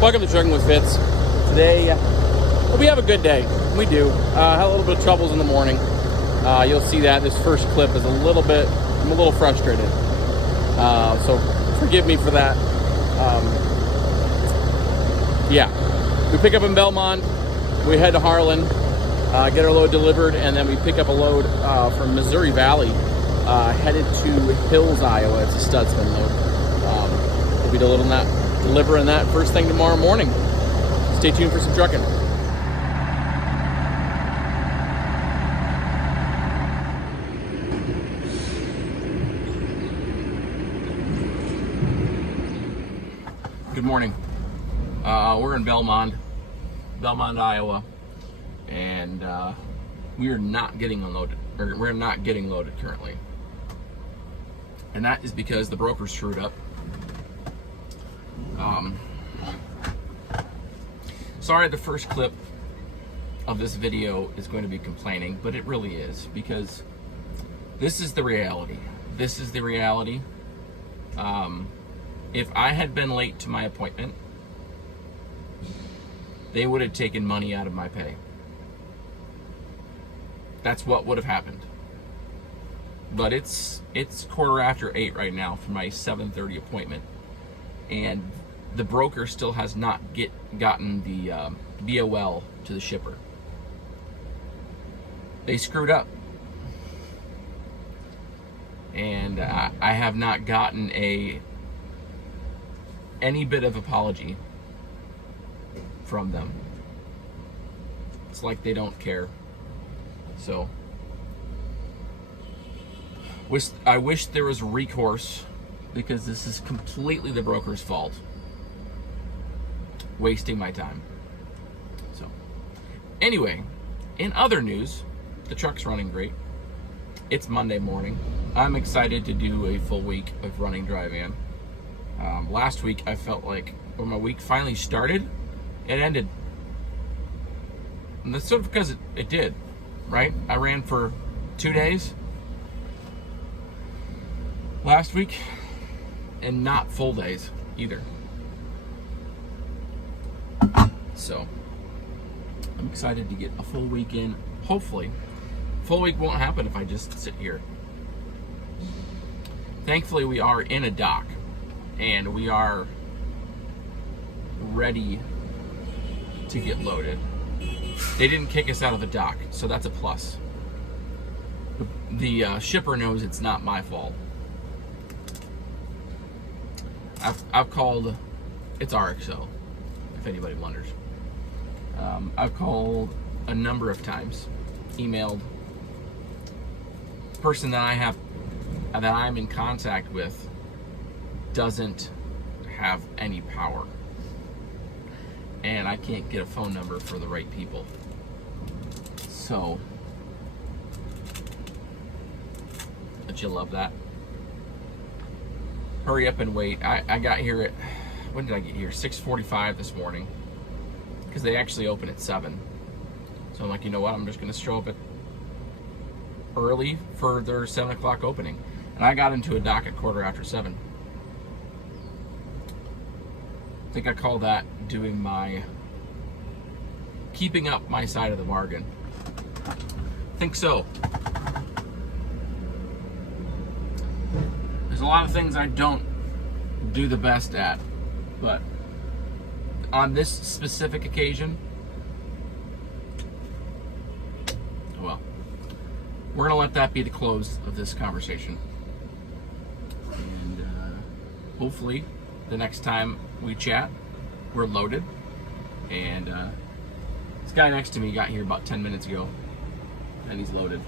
Welcome to Trucking with Fitz. Today, we have a good day. We do. Had a little bit of troubles in the morning. You'll see that this first clip is I'm a little frustrated. So forgive me for that. We pick up in Belmont. We head to Harlan, get our load delivered, and then we pick up a load from Missouri Valley, headed to Hills, Iowa. It's a Studsman load. We'll be delivering that first thing tomorrow morning. Stay tuned for some trucking. Good morning. We're in Belmont, Iowa, and we are not getting unloaded, or we're not getting loaded currently. And that is because the broker screwed up. Sorry, the first clip of this video is going to be complaining, but it really is, because this is the reality. This is the reality. If I had been late to my appointment, they would have taken money out of my pay. That's what would have happened. But it's 8:15 right now for my 7:30 appointment, and the broker still has not gotten the BOL to the shipper. They screwed up, and I have not gotten any bit of apology from them. It's like they don't care. So I wish there was recourse, because this is completely the broker's fault. Wasting my time. So anyway, in other news, the truck's running great. It's Monday morning. I'm excited to do a full week of running dry van. Last week I felt like when my week finally started, it ended. And that's sort of because it did, right? I ran for 2 days last week, and not full days either. So I'm excited to get a full week in. Hopefully, full week won't happen if I just sit here. Thankfully, we are in a dock, and we are ready to get loaded. They didn't kick us out of the dock, so that's a plus. The shipper knows it's not my fault. I've called, it's RXO, if anybody wonders. I've called a number of times, emailed. The person that I'm in contact with doesn't have any power, and I can't get a phone number for the right people. So, don't you love that? Hurry up and wait. I got here at, when did I get here? 6:45 this morning, because they actually open at 7. So I'm like, you know what? I'm just going to show up early for their 7 o'clock opening. And I got into a dock at 7:15. I think I call that keeping up my side of the bargain. I think so. There's a lot of things I don't do the best at, but on this specific occasion, well, we're gonna let that be the close of this conversation. And hopefully the next time we chat, we're loaded. And this guy next to me got here about 10 minutes ago, and he's loaded.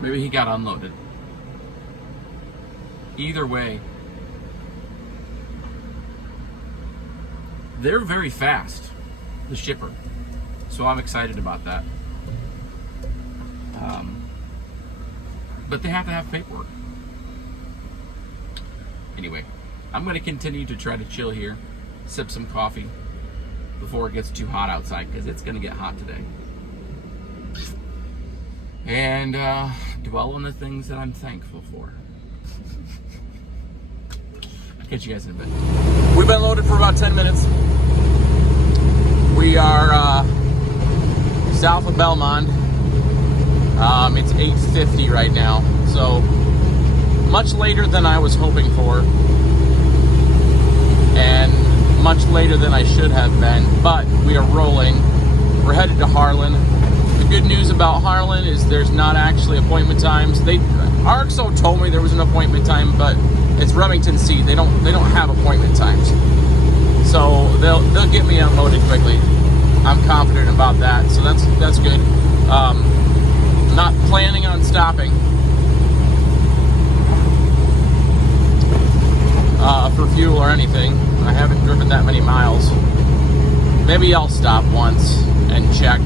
Maybe he got unloaded. Either way, they're very fast, the shipper. So I'm excited about that. But they have to have paperwork. Anyway, I'm going to continue to try to chill here, sip some coffee before it gets too hot outside, because it's going to get hot today. And dwell on the things that I'm thankful for. Catch you guys in a bit. We've been loaded for about 10 minutes. We are south of Belmont. It's 8:50 right now, so much later than I was hoping for, and much later than I should have been, but we are rolling. We're headed to Harlan. The good news about Harlan is there's not actually appointment times. RXO told me there was an appointment time, but it's Remington Seat. They don't have appointment times, so they'll get me unloaded quickly. I'm confident about that, so that's good. Not planning on stopping for fuel or anything. I haven't driven that many miles. Maybe I'll stop once and check.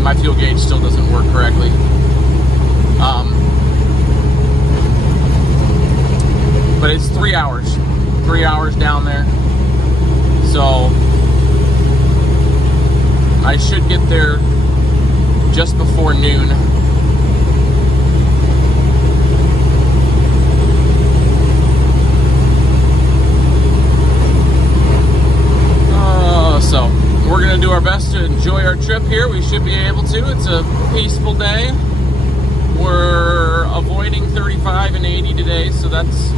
My fuel gauge still doesn't work correctly. But it's 3 hours. 3 hours down there. So I should get there just before noon. So we're gonna do our best to enjoy our trip here. We should be able to. It's a peaceful day. We're avoiding 35 and 80 today, so that's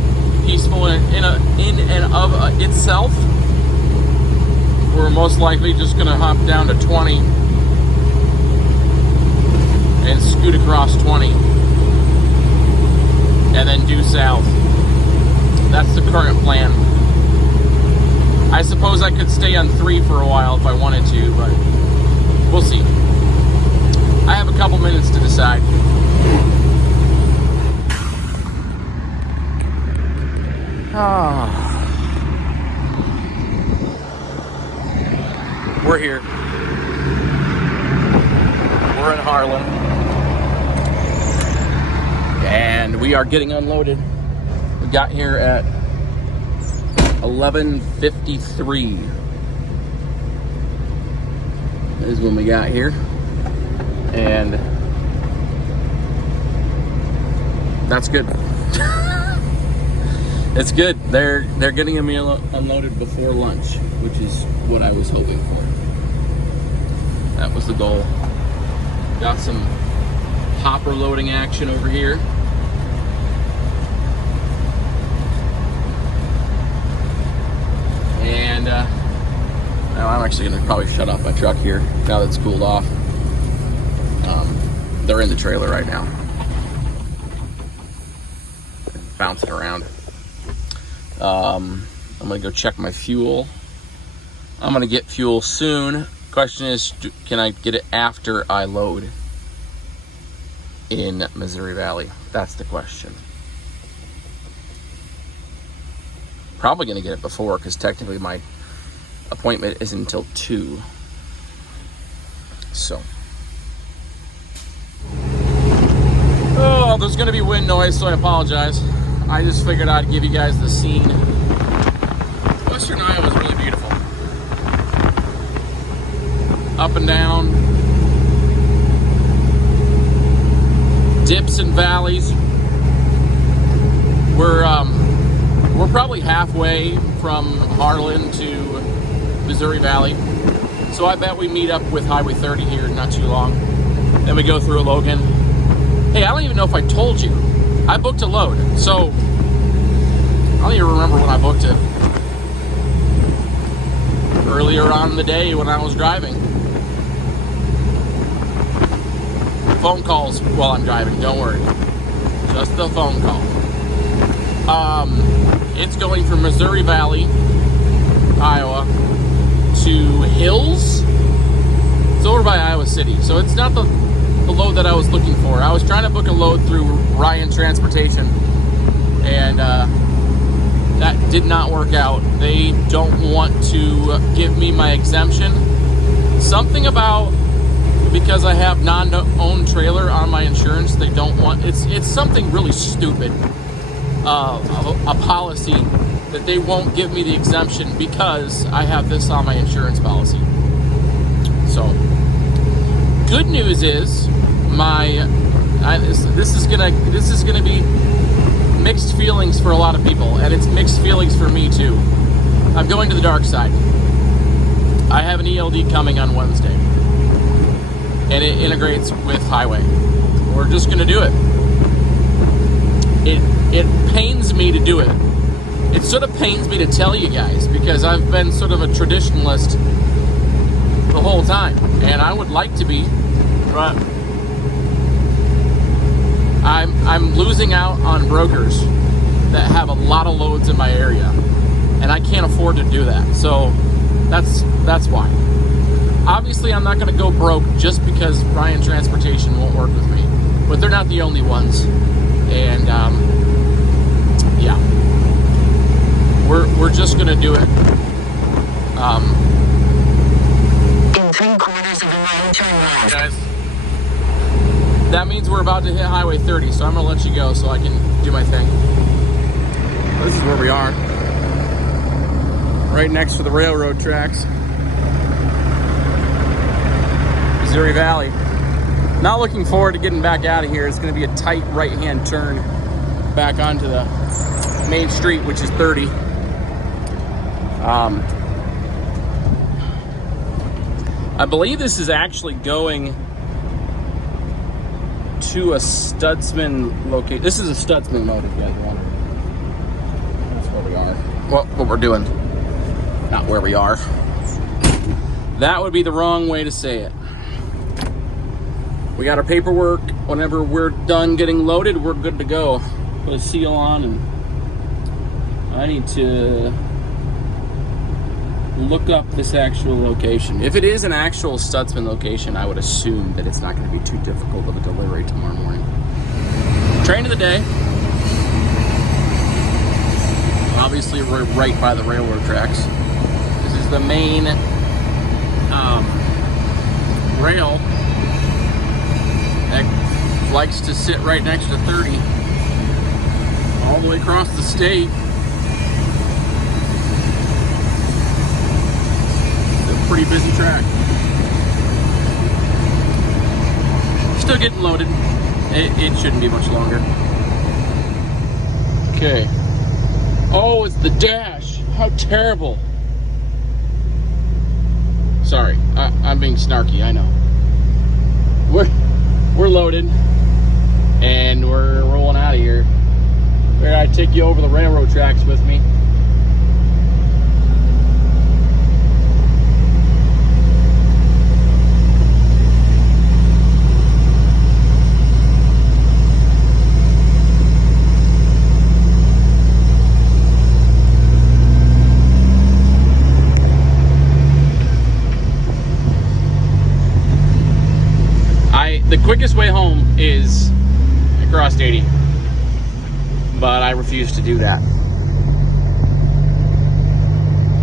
peaceful in and of itself. We're most likely just gonna hop down to 20 and scoot across 20 and then due south. That's the current plan. I suppose I could stay on 3 for a while if I wanted to, but we'll see. I have a couple minutes to decide. We're here. We're in Harlan. And we are getting unloaded. We got here at 11:53 is when we got here, and that's good. It's good. They're getting me unloaded before lunch, which is what I was hoping for. That was the goal. Got some hopper loading action over here. And now I'm actually going to probably shut off my truck here now that it's cooled off. They're in the trailer right now, bouncing around. I'm going to go check my fuel. I'm going to get fuel soon. Question is, can I get it after I load in Missouri Valley? That's the question. Probably going to get it before, because technically my appointment isn't until 2. So. Oh, there's going to be wind noise, so I apologize. I just figured I'd give you guys the scene. Western Iowa is really beautiful. Up and down. Dips and valleys. We're probably halfway from Harlan to Missouri Valley. So I bet we meet up with Highway 30 here not too long. Then we go through Logan. Hey, I don't even know if I told you. I booked a load. So I don't even remember when I booked it. Earlier on in the day when I was driving. Phone calls while I'm driving, don't worry. Just the phone call. It's going from Missouri Valley, Iowa, to Hills. It's over by Iowa City, so it's not the load that I was looking for. I was trying to book a load through Ryan Transportation, and that did not work out. They don't want to give me my exemption. Something about, because I have non-owned trailer on my insurance, they don't want, it's something really stupid. A policy that they won't give me the exemption because I have this on my insurance policy. So, good news is this is gonna be mixed feelings for a lot of people, and it's mixed feelings for me too. I'm going to the dark side. I have an ELD coming on Wednesday, and it integrates with highway. We're just going to do it. It pains me to do it. It sort of pains me to tell you guys, because I've been sort of a traditionalist the whole time, and I would like to be, but I'm losing out on brokers that have a lot of loads in my area, and I can't afford to do that. So that's why. Obviously, I'm not going to go broke just because Ryan Transportation won't work with me, but they're not the only ones, and yeah, we're just going to do it. In 3/4 of a mile, turn right. Guys, that means we're about to hit Highway 30, so I'm going to let you go so I can do my thing. This is where we are. Right next to the railroad tracks. Missouri Valley. Not looking forward to getting back out of here. It's going to be a tight right-hand turn back onto the main street, which is 30. I believe this is actually going to a Studsman location. This is a Studsman mode, if you guys wonder. That's where we are. Well, what we're doing. Not where we are. That would be the wrong way to say it. We got our paperwork. Whenever we're done getting loaded, we're good to go. Put a seal on, and I need to look up this actual location. If it is an actual Studsman location, I would assume that it's not going to be too difficult of a delivery tomorrow morning. Train of the day. Obviously, we're right by the railroad tracks. This is the main rail that likes to sit right next to 30 all the way across the state. Pretty busy track. Still getting loaded. It shouldn't be much longer. Okay. Oh, it's the dash. How terrible. Sorry, I'm being snarky, I know. We're loaded and we're rolling out of here. Figured I'd take you over the railroad tracks with me. The quickest way home is across 80, but I refuse to do that.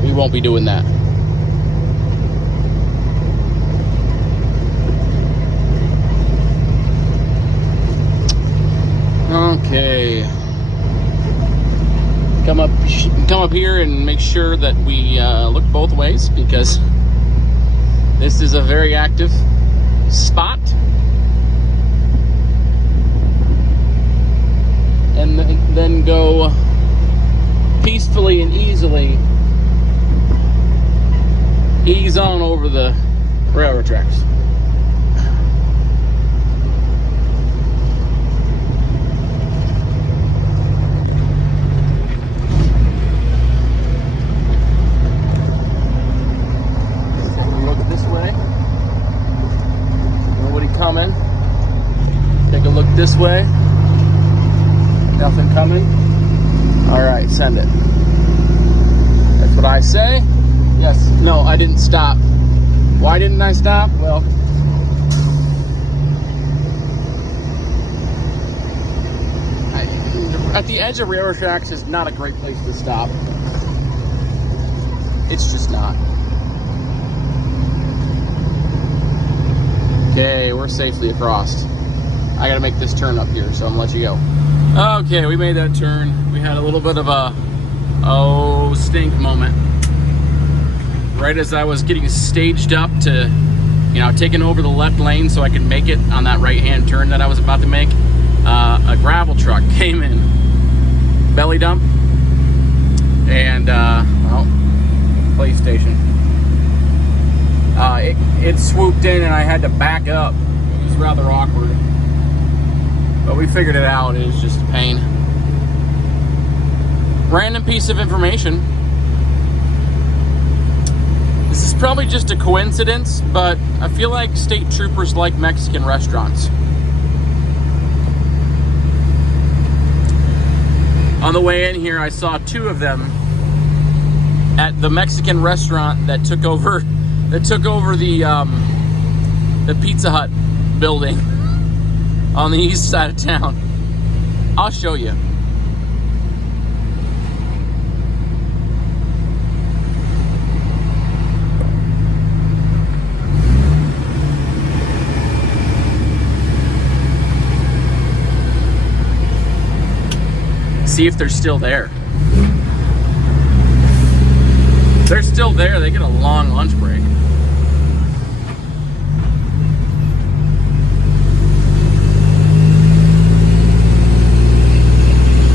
We won't be doing that. Okay. Come up here and make sure that we look both ways, because this is a very active spot. And then go peacefully and easily ease on over the railroad tracks. Take a look this way. Nobody coming. Take a look this way. Nothing coming. All right, send it. That's what I say. Yes. No, I didn't stop. Why didn't I stop? Well, at the edge of railroad tracks is not a great place to stop. It's just not. Okay, we're safely across. I gotta make this turn up here, so I'm gonna let you go. Okay, we made that turn. We had a little bit of a stink moment. Right as I was getting staged up to, taking over the left lane so I could make it on that right-hand turn that I was about to make, a gravel truck came in belly dump. And, well, PlayStation. It swooped in and I had to back up. It was rather awkward. But we figured it out. It was just a pain. Random piece of information. This is probably just a coincidence, but I feel like state troopers like Mexican restaurants. On the way in here, I saw 2 of them at the Mexican restaurant that took over the Pizza Hut building on the east side of town. I'll show you. See if they're still there. They're still there. They get a long lunch break.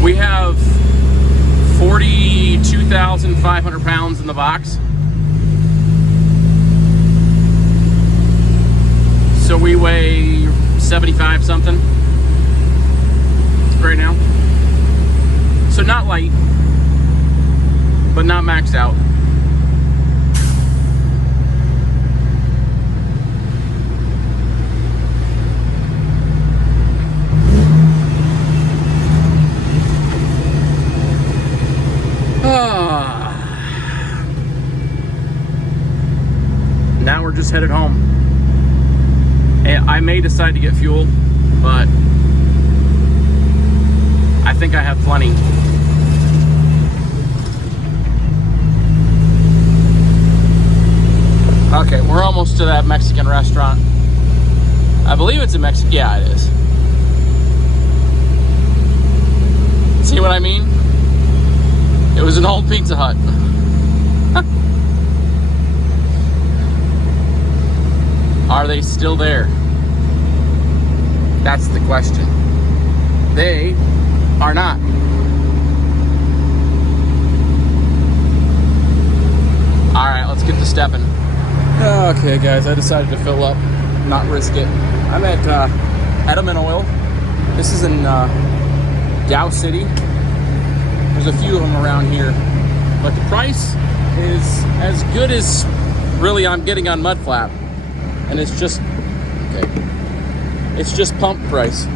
We have 42,500 pounds in the box. So we weigh 75 something right now. So not light, but not maxed out. Now we're just headed home. And I may decide to get fuel, but I think I have plenty. Okay, we're almost to that Mexican restaurant. I believe it's a Mexican. Yeah, it is. See what I mean? It was an old Pizza Hut. Are they still there? That's the question. They are not. All right, let's get to stepping. Okay, guys, I decided to fill up, not risk it. I'm at Edelman Oil. This is in Dow City. There's a few of them around here, but the price is as good as really I'm getting on Mudflap, and it's just okay. It's just pump price.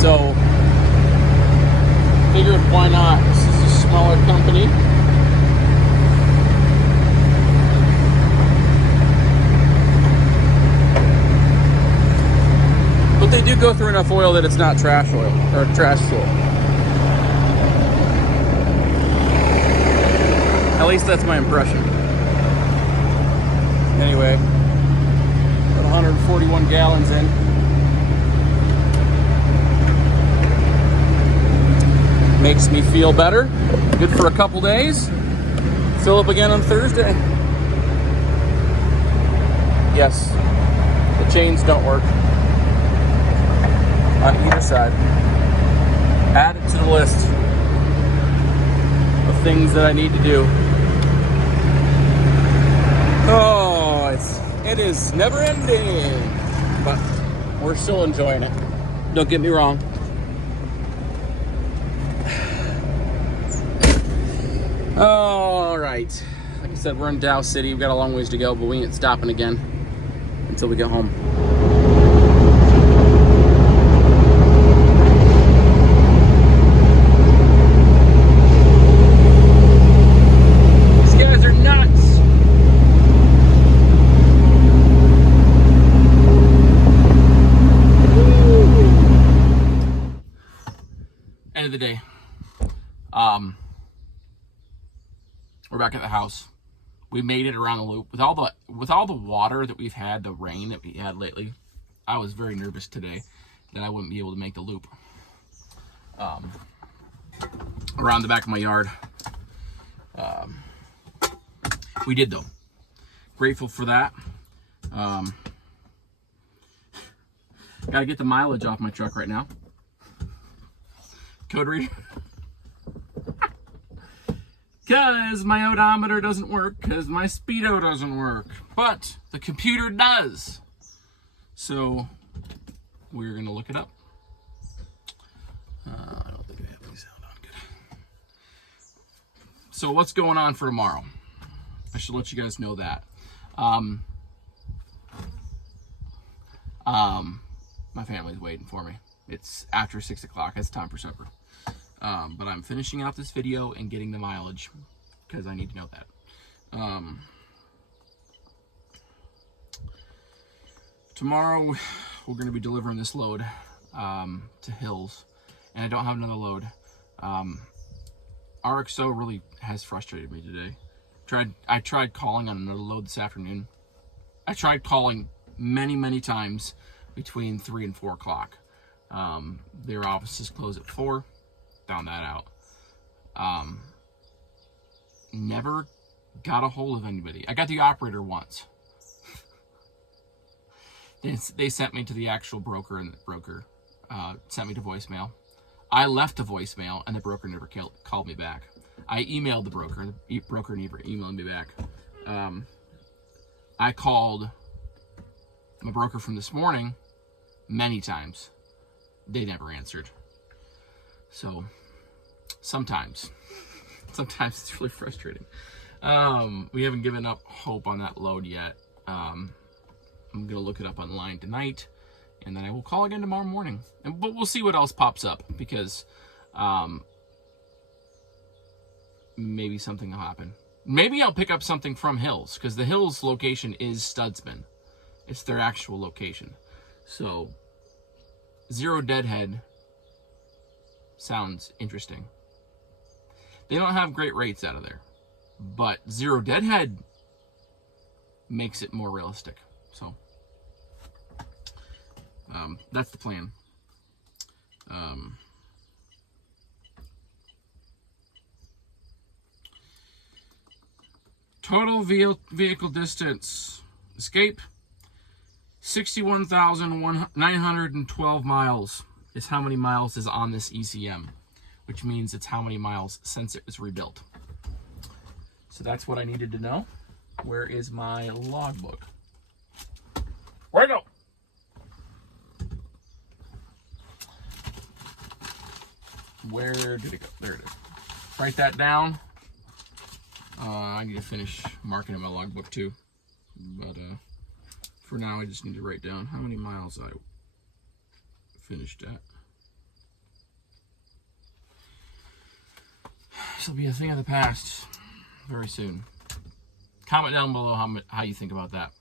So figured why not? This is a smaller company. But they do go through enough oil that it's not trash oil or trash fuel. At least that's my impression. Anyway, got 141 gallons in. Makes me feel better. Good for a couple days. Fill up again on Thursday. Yes, the chains don't work on either side. Add it to the list of things that I need to do. Oh, it is never ending, but we're still enjoying it. Don't get me wrong. All right, like I said, we're in Dow City. We've got a long ways to go, but we ain't stopping again until we get home. These guys are nuts. Woo. End of the day. We're back at the house. We made it around the loop with all the water that we've had, the rain that we had lately. I was very nervous today that I wouldn't be able to make the loop around the back of my yard. We did though. Grateful for that. Gotta get the mileage off my truck right now. Code reader. Because my odometer doesn't work, because my speedo doesn't work. But the computer does. So we're going to look it up. I don't think I have any sound on. Good. So what's going on for tomorrow? I should let you guys know that. My family's waiting for me. It's after 6 o'clock. It's time for supper. But I'm finishing out this video and getting the mileage because I need to know that. Tomorrow we're going to be delivering this load to Hills, and I don't have another load. RXO really has frustrated me today. I tried calling on another load this afternoon. I tried calling many times between 3 and 4 o'clock. Their offices close at 4. Found that out. Never got a hold of anybody. I got the operator once. They sent me to the actual broker, and the broker sent me to voicemail. I left a voicemail, and the broker never called me back. I emailed the broker, and the broker never emailed me back. I called my broker from this morning many times. They never answered. So sometimes it's really frustrating. We haven't given up hope on that load yet. I'm gonna look it up online tonight, and then I will call again tomorrow morning. But we'll see what else pops up, because maybe something will happen. Maybe I'll pick up something from Hills, because the Hills location is Studsman. It's their actual location. So Zero Deadhead sounds interesting. They don't have great rates out of there, but Zero Deadhead makes it more realistic. So that's the plan. Total vehicle distance. Escape. 61,912 miles is how many miles is on this ECM, which means it's how many miles since it was rebuilt. So that's what I needed to know. Where is my logbook? Where'd it go? Where did it go? There it is. Write that down. I need to finish marking in my logbook too. But for now, I just need to write down how many miles I finished at. This will be a thing of the past very soon. Comment down below how you think about that.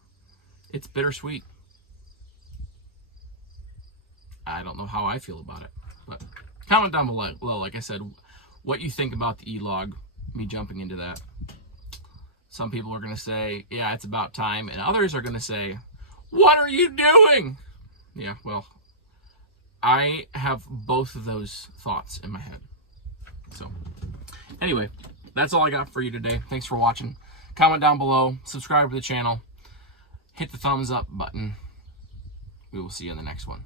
It's bittersweet. I don't know how I feel about it, but comment down below, like I said, what you think about the E-Log, me jumping into that. Some people are going to say, yeah, it's about time, and others are going to say, what are you doing? Yeah, well, I have both of those thoughts in my head. So, anyway, that's all I got for you today. Thanks for watching. Comment down below, subscribe to the channel, hit the thumbs up button. We will see you in the next one.